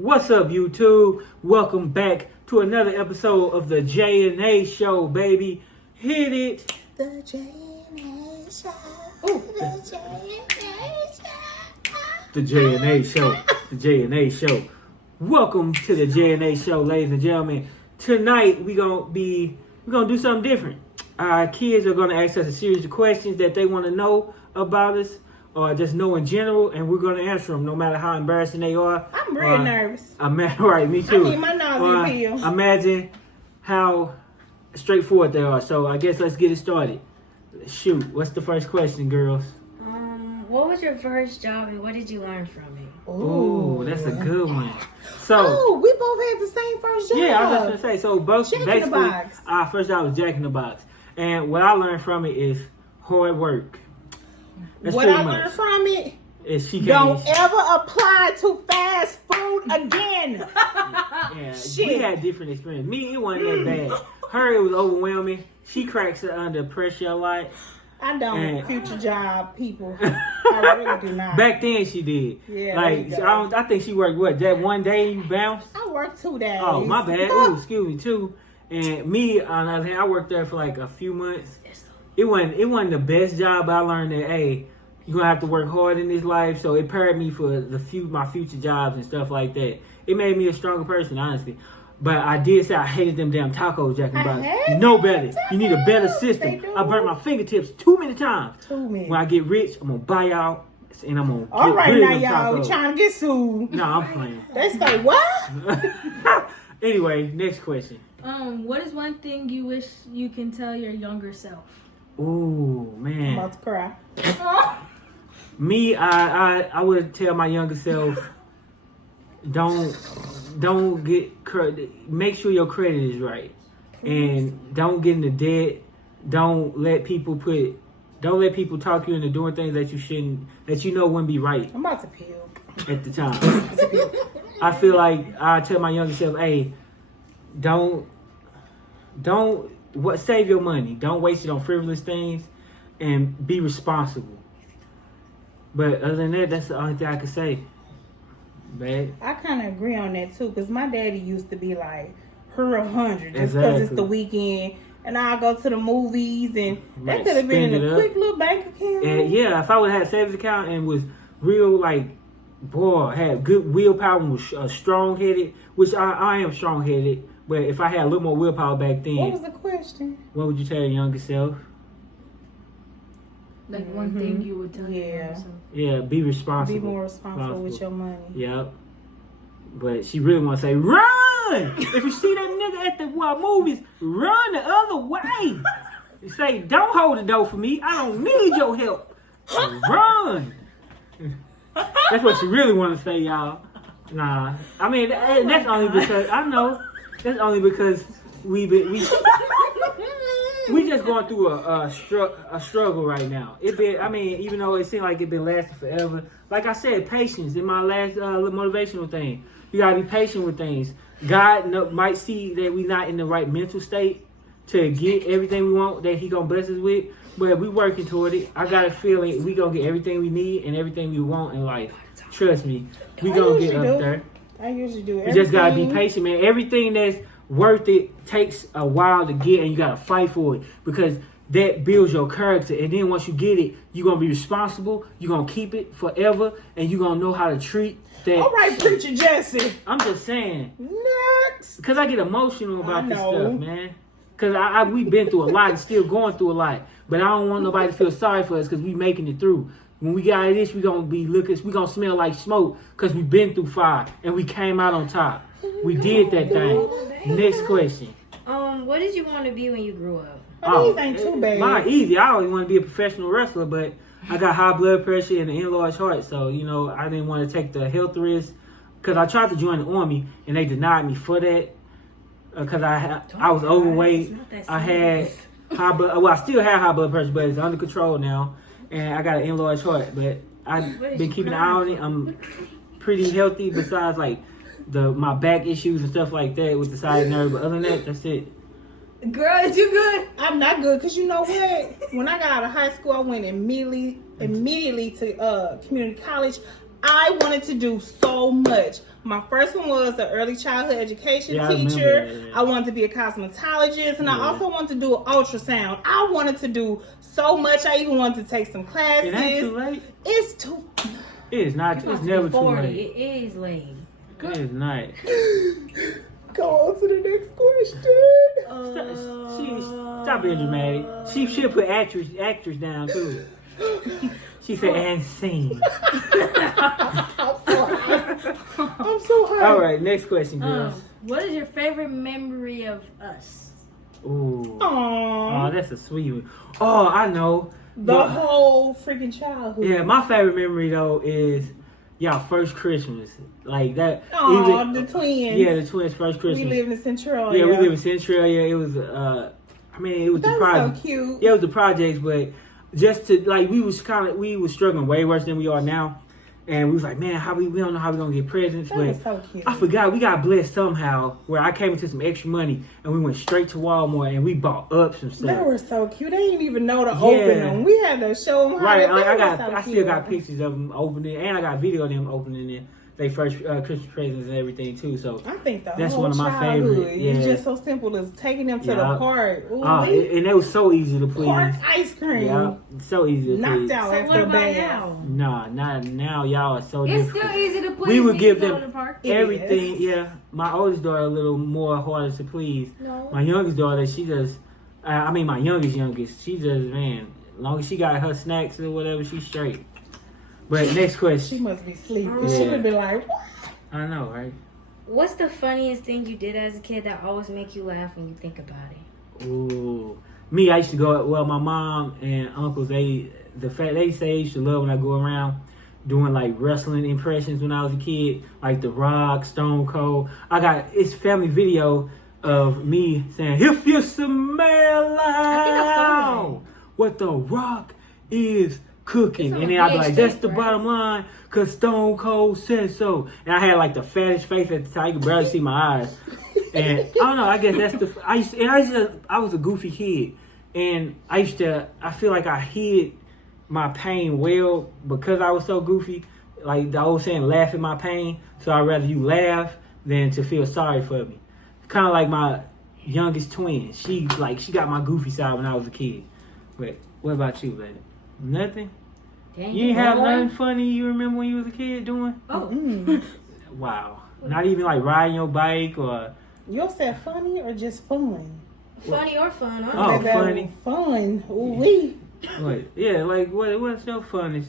What's up, YouTube? Welcome back to another episode of the J&A Show, baby. Hit it. The J&A Show. Ooh. The J&A Show. The J&A Show. The J&A Show. Welcome to the J&A Show, ladies and gentlemen. Tonight we're gonna do something different. Our kids are gonna ask us a series of questions that they want to know about us, or just know in general, and we're gonna answer them, no matter how embarrassing they are. I'm real nervous. Right, me too. I need my nose peeled. Imagine how straightforward they are. So I guess let's get it started. Shoot, what's the first question, girls? What was your first job and what did you learn from it? Ooh, that's a good one. So, we both had the same first job. yeah, I was just gonna say. So both Jack in the basically, Box. our first job was Jack in the Box, and what I learned from it is hard work. That's what pretty I much. learned from it, Is she don't can't. ever apply to fast food again. Yeah, Shit. we had different experience. Me, it wasn't that bad. Her, it was overwhelming. She cracks it under pressure a lot. I don't And- future job people. I really do not. Back then, she did. Yeah, like there you go. I think she worked that one day you bounced. I worked 2 days. Oh, my bad. Ooh, excuse me too. And me, on the other hand, I worked there for like a few months. It wasn't the best job. But I learned that you're gonna have to work hard in this life. So it prepared me for my future jobs and stuff like that. It made me a stronger person, honestly. But I did say I hated them damn tacos, Jack in the Box. hate You know them better. You need a better tacos. system. They do. I burnt my fingertips too many times. Too many. When I get rich, I'm gonna buy y'all, and I'm gonna All get right rid now, of them y'all. We tacos. trying to get sued. No, I'm playing. They say what? Anyway, next question. What is one thing you wish you can tell your younger self? Ooh, I'm man. about to cry. Me, I would tell my younger self, don't get credit. Make sure your credit is right, and don't get into debt. Don't let people talk you into doing things that you shouldn't, that you know wouldn't be right I'm about to peel. at the time. I feel like I tell my younger self, hey, save your money. Don't waste it on frivolous things, and be responsible. But other than that, that's the only thing I can say. Babe. I kind of agree on that too, because my daddy used to be like, her 100 just because Exactly. it's the weekend, and I'll go to the movies, and that Right, could have been spend in it a up. quick little bank account. And yeah, if I would have had a savings account and was real, had good willpower and was strong-headed, which I am strong-headed, but if I had a little more willpower back then, What was the question? what would you tell your younger self? Like one thing you would tell your Yeah. younger self. Yeah, be responsible. Be more responsible with your money. Yep. But she really want to say, run! If you see that nigga at the movies, run the other way. Say, don't hold the door for me. I don't need your help. Run. That's what she really want to say, y'all. Nah. I mean, that's only because, I know, that's only because we just going through a struggle right now. Even though it seemed like it been lasting forever. Like I said, patience in my last motivational thing. You gotta be patient with things. God might see that we not in the right mental state to get everything we want that He gonna bless us with, but we working toward it. I got a feeling we gonna get everything we need and everything we want in life. Trust me, we gonna get up there. I usually do. You just gotta be patient, man. Everything that's worth it takes a while to get, and you gotta fight for it because that builds your character. And then once you get it, you're gonna be responsible. You're gonna keep it forever, and you're gonna know how to treat that. All right, Preacher Jesse. I'm just saying, Next. because I get emotional about this know. stuff, man. Because we've been through a lot and still going through a lot. But I don't want nobody to feel sorry for us because we making it through. When we get out of this, we gonna smell like smoke because we've been through fire and we came out on top. We did that thing. Next question. What did you want to be when you grew up? These ain't too bad. Mine easy. I always want to be a professional wrestler, but I got high blood pressure and an enlarged heart, so I didn't want to take the health risk. Because I tried to join the army and they denied me for that. Because I was overweight. I had high blood. Well, I still have high blood pressure, but it's under control now, and I got an enlarged heart. But I've been keeping an eye on it. I'm pretty healthy. Besides, my back issues and stuff like that with the sciatic nerve. But other than that, that's it. Girl, is you good? I'm not good because you know what? When I got out of high school, I went immediately to community college. I wanted to do so much. My first one was an early childhood education Yeah, I remember teacher. that, yeah. I wanted to be a cosmetologist, and I Yeah. also wanted to do an ultrasound. I wanted to do so much. I even wanted to take some classes. It ain't too late. It's too. It is not. It's never too 40. late. It is late. It is not. Go on to the next question. Stop being dramatic. She should put actress down too. She said and scene. I'm so high. All right, next question, girls. What is your favorite memory of us? Ooh. Aww. Oh, that's a sweet one. Oh, I know. The Well, whole freaking childhood. yeah, my favorite memory though is y'all first Christmas. Like that. Aw, the twins. Yeah, the twins' first Christmas. We live in Centralia. Yeah, we live in Centralia. It was I mean, it was That the was project. so cute. Yeah, it was the projects, but just to like we was struggling way worse than we are now. And we was like, man, we don't know how we gonna get presents, That but was so cute. I forgot we got blessed somehow where I came into some extra money and we went straight to Walmart and we bought up some stuff. They were so cute. They didn't even know to Yeah. open them. We had to show them how Right, to. I still got pictures of them opening, and I got video of them opening it. They first Christmas presents and everything too. So I think that's whole one of my childhood favorite. is Yeah, just so simple as taking them to Yeah. the park. Ooh, and it was so easy to please. park ice cream. Yeah, so easy to Knocked please. out So after what the about bath. now? Nah, not now. Y'all are so It's different. still easy to please. We would when give you go them to the park. It everything. is. Yeah, my oldest daughter a little more harder to please. No. My youngest daughter, she just, my youngest, she just, man, as long as she got her snacks or whatever, she's straight. But next She question. must be sleeping. Yeah. She would be like, what? I know, right? What's the funniest thing you did as a kid that always make you laugh when you think about it? Ooh. Me, I used to go, well, my mom and uncles, they say they used to love when I go around doing like wrestling impressions when I was a kid, like The Rock, Stone Cold. It's family video of me saying, if you smell out what The Rock is cooking. It's on And then I'd be like, that's VH1, the right? bottom line, because Stone Cold said so. And I had like the fattest face at the time. You could barely see my eyes. And I don't know, I guess that's I was a goofy kid. And I feel like I hid my pain well because I was so goofy. Like the old saying, laugh at my pain. So I'd rather you laugh than to feel sorry for me. Kind of like my youngest twin. She got my goofy side when I was a kid. But what about you, baby? Nothing? Dang, You ain't have boy. nothing funny you remember when you was a kid doing? Oh, Wow. Not even like riding your bike or... You said funny or just fun? funny or fun? Huh? Oh, Baby, funny. Fun. Ooh, wee. What? Yeah, like what's your funnest?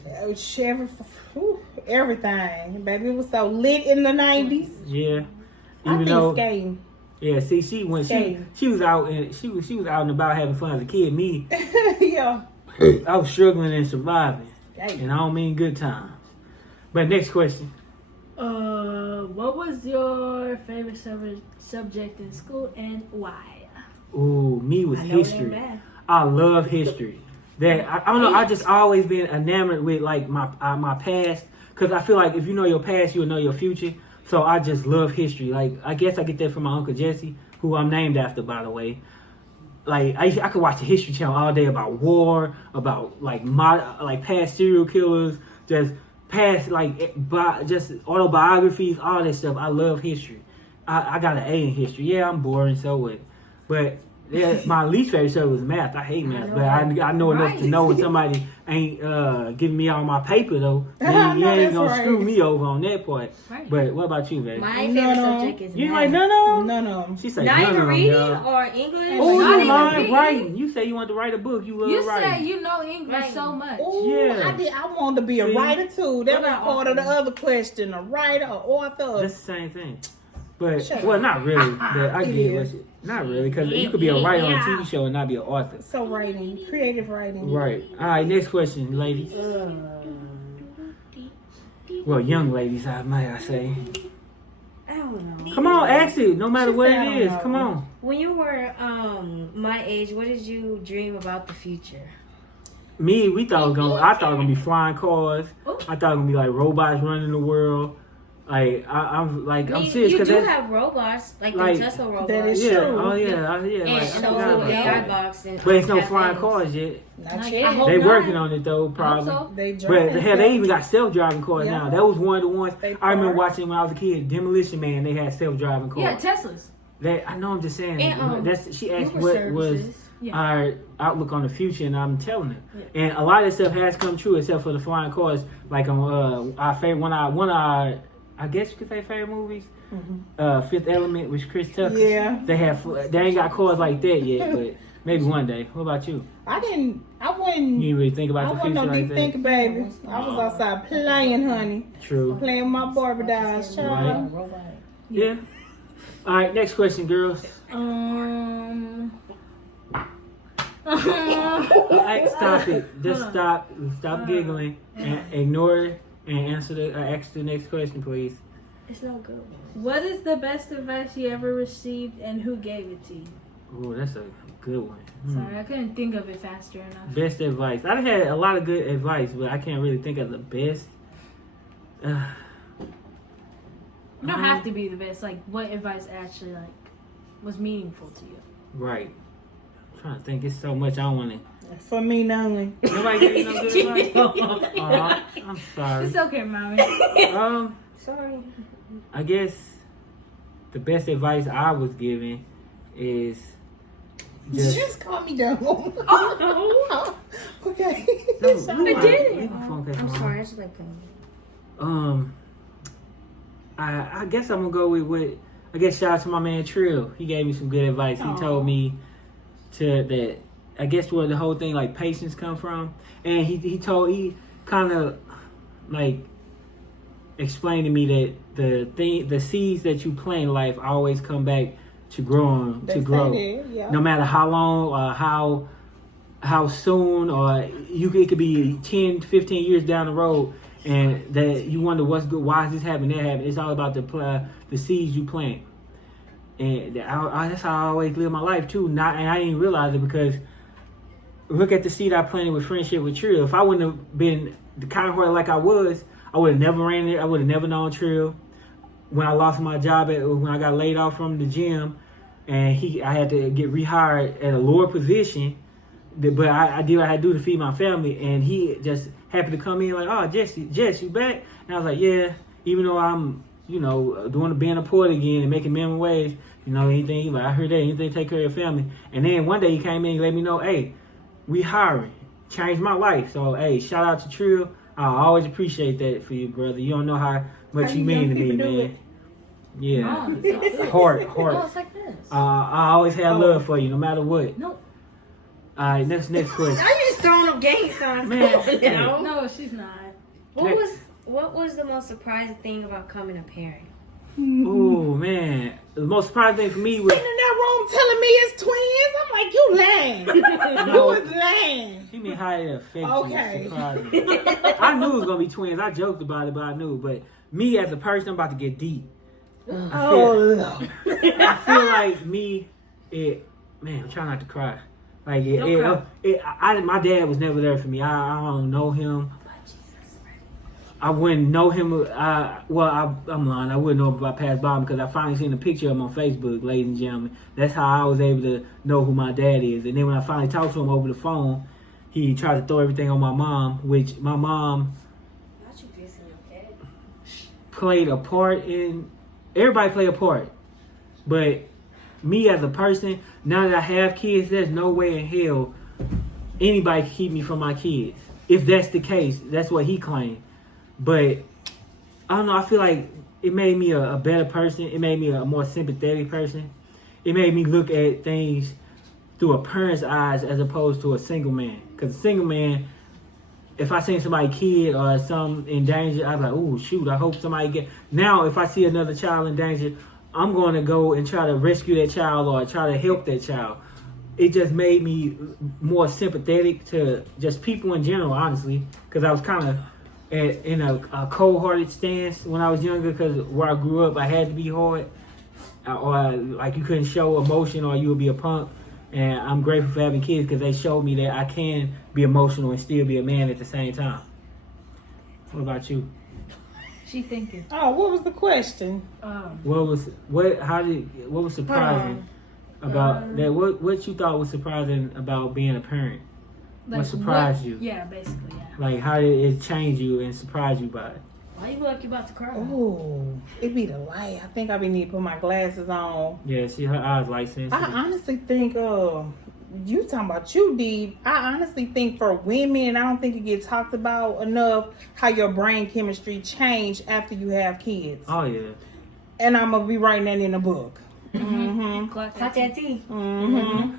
Everything. Baby, it was so lit in the 90s. Yeah. I Even think though skating. yeah, see she was out and she was out and about having fun as a kid. Me, Yeah. I was struggling and surviving. Skating. And I don't mean good times. But next question. What was your favorite subject in school and why? Ooh, me was I know it ain't history. bad. I love history. That I don't know. I just always been enamored with like my past because I feel like if you know your past, you'll know your future. So I just love history. Like I guess I get that from my uncle Jesse, who I'm named after, by the way. Like I could watch the History Channel all day about war, about like past serial killers, just past just autobiographies, all that stuff. I love history. I got an A in history. Yeah, I'm boring, so what? But yeah, my least favorite subject was math. I hate math, but I know enough to know when somebody ain't giving me all my paper though. Then you No, ain't that's gonna right. screw me over on that part. Right. But what about you, baby? My No, favorite no. subject is You math. like no? No. She said Not none even of them, reading y'all. or English. Oh, Not you even mind reading. writing? You say you want to write a book. You love You writing. said you know English Right. so much. Ooh, Yeah. I wanted to be a See? writer too. That What was about part of the author? other question. A writer, or author. That's the same thing. But Shut well, up. not really. But I It get is. what not really because you could be a writer on a TV show and not be an author. So writing, creative writing. Right. All right. Next question, ladies. Well, young ladies, might I say. I don't know. Come on, ask it. No matter She what said, I it don't is. know. Come on. When you were my age, what did you dream about the future? Me, I thought it was gonna be flying cars. Ooh. I thought it was gonna be like robots running the world. I'm serious You because do have robots, like the Tesla robots. That is yeah, true. oh yeah, I And forgot those about little AI that. box. And But it's no have flying things. cars yet. Not I yet. hope They not. working on it though, I hope probably. so. They But driving hell, they stuff. even got self-driving cars Yeah. now. That was one of the ones They I remember park. watching when I was a kid. Demolition Man, they had self-driving cars. Yeah, Teslas. I know. I'm just saying. And, She asked Uber what was services. Yeah. our outlook on the future, and I'm telling her. Yeah. And a lot of that stuff has come true, except for the flying cars. Like our favorite one of our I guess you could say favorite movies. Fifth Element with Chris Tucker. Yeah. They ain't got cars like that yet, but maybe one day. What about you? I wouldn't. You didn't really think I about the wasn't future no like deep that. thinker, baby. I was outside playing, honey. True. Playing with my Barbie dolls, child. Right. Yeah. All right. Next question, girls. Stop it. Just stop giggling and ignore it and ask the next question, please. It's no good. What is the best advice you ever received, and who gave it to you? Oh, that's a good one. Sorry, I couldn't think of it faster enough. Best advice. I've had a lot of good advice, but I can't really think of the best. You don't have to be the best. Like, what advice actually was meaningful to you? Right. I'm trying to think. It's so much I don't want to. For me, knowing. Nobody gave you no good advice? Aw, I'm sorry. It's okay, mommy. Sorry. I guess the best advice I was given is Just calm me down. Okay. I did. I'm sorry. I just like playing. I guess I'm gonna go with what. I guess shout out to my man Trill. He gave me some good advice. He told me that I guess where the whole thing like patience come from, and he kind of like explained to me that the seeds that you plant in life always come back to grow. Yeah. No matter how long or how soon, or it could be 10, 15 years down the road, and that you wonder what's good, why is this happening, that happening. It's all about the seeds you plant, and that's how I always live my life too. And I didn't realize it because look at the seed I planted with friendship with Trill. If I wouldn't have been the kind of heart like I was, I would have never ran it. I would have never known Trill. When I lost my job when I got laid off from the gym, and I had to get rehired at a lower position, but I did what I had to do to feed my family, and he just happened to come in like, oh, Jess, you back? And I was like, yeah, even though I'm, being a port again and making minimum wage, anything, like I heard that, anything to take care of your family. And then one day he came in and let me know, hey, we hiring. Changed my life. So, hey, shout out to Trill. I always appreciate that for you, brother. You don't know how much you mean to me, man. Yeah. Heart. Oh, it's like this. I always have love for you, no matter what. Nope. All right, next question. Now you just throwing up gang signs. Man, No, she's not. What was the most surprising thing about becoming a parent? Oh man, the most surprising thing for me was Sitting in that room telling me it's twins. I'm like, you lying. You was lying. he mean how it affects Okay. you. Surprising. I knew it was gonna be twins. I joked about it, but I knew. But me as a person, I'm about to get deep. Oh, Lord. I feel like I'm trying not to cry. Like my dad was never there for me. I don't know him. I wouldn't know him. I'm lying. I wouldn't know if I passed by him because I finally seen a picture of him on Facebook, ladies and gentlemen. That's how I was able to know who my dad is. And then when I finally talked to him over the phone, he tried to throw everything on my mom, which my mom played a part in. Everybody played a part. But me as a person, now that I have kids, there's no way in hell anybody can keep me from my kids. If that's the case, that's what he claimed. But I don't know, I feel like it made me a better person. It made me a more sympathetic person. It made me look at things through a parent's eyes as opposed to a single man. Because a single man, if I seen somebody kid or some in danger, I'd be like, oh shoot, I hope somebody get. Now if I see another child in danger, I'm going to go and try to rescue that child or try to help that child. It just made me more sympathetic to just people in general, honestly. Because I was kind of in a cold-hearted stance when I was younger, because where I grew up, I had to be hard, or like you couldn't show emotion or you would be a punk. And I'm grateful for having kids because they showed me that I can be emotional and still be a man at the same time. What about you? She thinking. Oh, what was the question? What was surprising about that? What you thought was surprising about being a parent? What surprised you? Yeah, basically, yeah. Like, how did it change you and surprise you by it? Why you look like you about to cry? Oh, it be the light. I think I be need to put my glasses on. Yeah, see, her eyes light sensitive. I honestly think, you talking about you, Dee. I honestly think for women, I don't think it gets talked about enough how your brain chemistry change after you have kids. Oh, yeah. And I'm going to be writing that in a book. Mm-hmm. Clock that tea. Mm-hmm.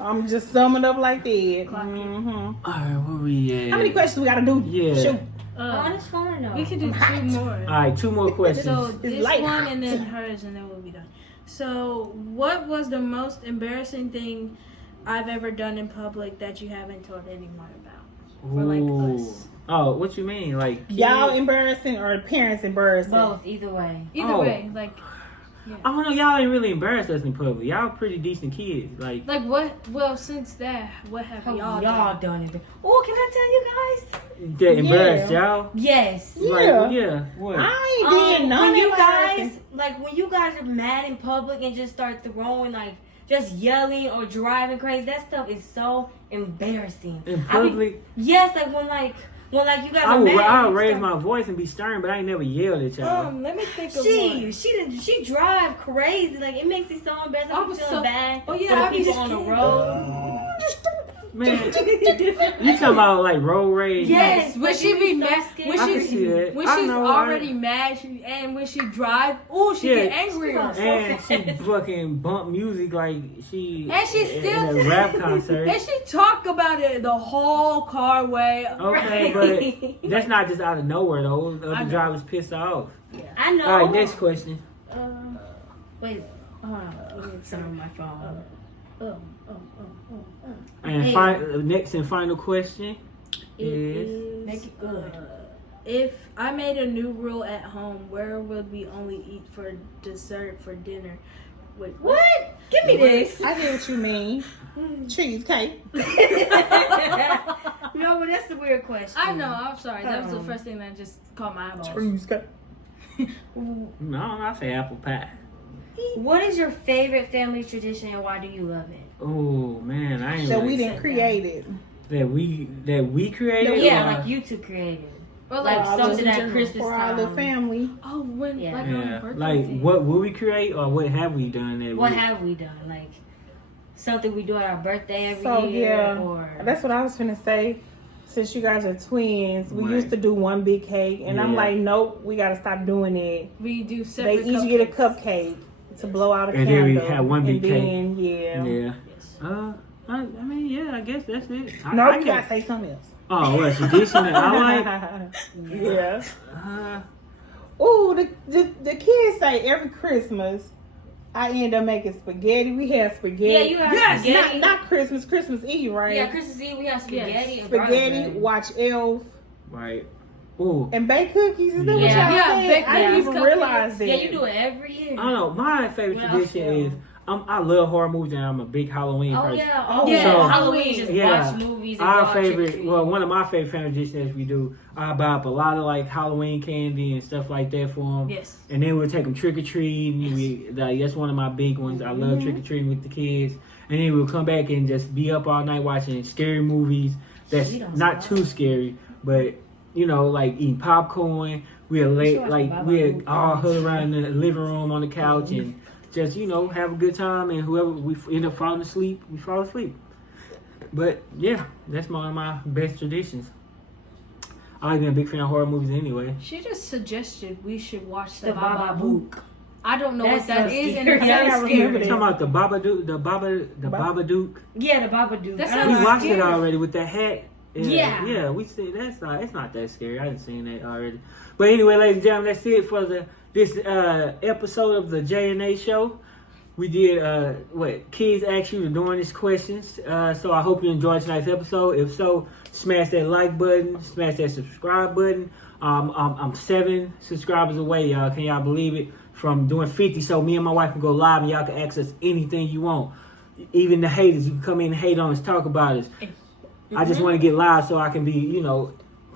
I'm just summing up like that. Mm-hmm. All right, where we at? How many questions we got to do? Yeah. Shoot. Oh, that's fine though. We can do 2 more. All right, 2 more questions. So this light. one and then hers, and then we'll be done. So, what was the most embarrassing thing I've ever done in public that you haven't told anyone about? For like us. Oh, what you mean? Like Y'all embarrassing or parents embarrassing? Both, either way. Either way, like. Yeah. I don't know. Y'all ain't really embarrassed us in public. Y'all pretty decent kids. Like what? Well, since that, what have y'all done? It. Oh, can I tell you guys? that embarrassed y'all. Yes. Like, yeah. What? I ain't did none when you embarrassing. guys, like when you guys are mad in public and just start throwing, like just yelling or driving crazy, that stuff is so embarrassing. In public? Yes, like when you guys are mad. I'll raise my voice and be stern, but I ain't never yelled at y'all. Let me think of one. She drive crazy. Like it makes it so embarrassing. I'm feeling bad. Oh yeah, for I the be people scared. on the road. Man, you talking about like road rage? Yes, When she be mad, I can see that. when I she's know, already mad, and when she drive, she Yeah. get angrier. And she fucking bump music like she And she still in a rap concert. And she talk about it the whole car way. Okay, but that's not just out of nowhere though. The other drivers pissed her off. I know. All right, next question. Wait. It's on my phone. And next and final question is Make it good. If I made a new rule at home, where would we only eat for dessert for dinner? Wait, What? Give me this. I get what you mean. Cheesecake. No, but that's a weird question. I know. I'm sorry. That was the first thing that just caught my eyeballs. Cheesecake. no, I say apple pie. What is your favorite family tradition and why do you love it? Oh man, I ain't That really we didn't create it. that we created. Yeah, or- like you two created. Or Like something in at general. Christmas For our little time. family. Oh, when Yeah. like on Yeah, your birthday. like thing. what will we create or what have we done? That What we, have we done? Like something we do at our birthday every So year? yeah, Or that's what I was finna say. Since you guys are twins, we Right. used to do one big cake, and I'm Yeah. like, nope, we gotta stop doing it. we do They separate. each get a cupcake to blow out a And candle, then we have one big and then, yeah. Yeah. Yes. I mean, yeah, I guess that's it. No, I you can't- gotta say something else. Oh, what tradition that I like? Yeah. Uh, Ooh, the kids say every Christmas I end up making spaghetti. We have spaghetti. Yeah, you have yes, spaghetti. Not Christmas Eve, right? yeah, Christmas Eve we have spaghetti and Spaghetti, garlic bread. watch Elf, right. Ooh. and bake cookies. Is that what Yeah. y'all Yeah, saying? bake I didn't cookies, even realize that. Yeah, you do it every year. I don't know. My favorite What else tradition you is I love horror movies and I'm a big Halloween Oh person. yeah, Oh, yeah. so- Halloween, just Yeah. watch movies. And Our go trick or favorite, treat. well, one of my favorite family traditions we do, I buy up a lot of like Halloween candy and stuff like that for them. Yes. And then we'll take them trick or treating. That's one of my big ones. I love trick or treating with the kids. And then we'll come back and just be up all night watching scary movies. That's She don't not stop. too scary, but like eating popcorn. We'll should lay watch like Baba we'll Booey. all huddle around in the living room on the couch and just have a good time. And whoever we end up falling asleep, we fall asleep. But yeah, that's one of my best traditions. I've been a big fan of horror movies anyway. She just suggested we should watch The the Baba Book. Babadook. I don't know That's what that so is, and scary. it's Yeah, very I scary. remember Talking about the Babadook. Yeah, the Babadook. That I sounds We don't know. watched it scary. already with that hat. Yeah. Yeah, we see it's not that scary. I didn't seen that already. But anyway, ladies and gentlemen, that's it for this episode of the J&A show. We did kids ask you to doing these questions. So I hope you enjoyed tonight's episode. If so, smash that like button, smash that subscribe button. I'm 7 subscribers away, y'all. Can y'all believe it? From doing 50, so me and my wife can go live and y'all can ask us anything you want. Even the haters, you can come in and hate on us, talk about us. I just want to get live so I can be,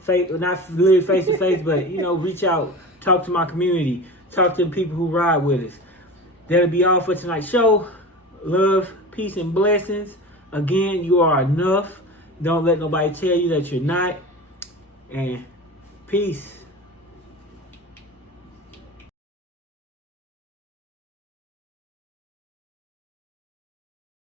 not live face to face, but reach out, talk to my community, talk to the people who ride with us. That'll be all for tonight's show. Love, peace, and blessings. Again, you are enough. Don't let nobody tell you that you're not. And peace.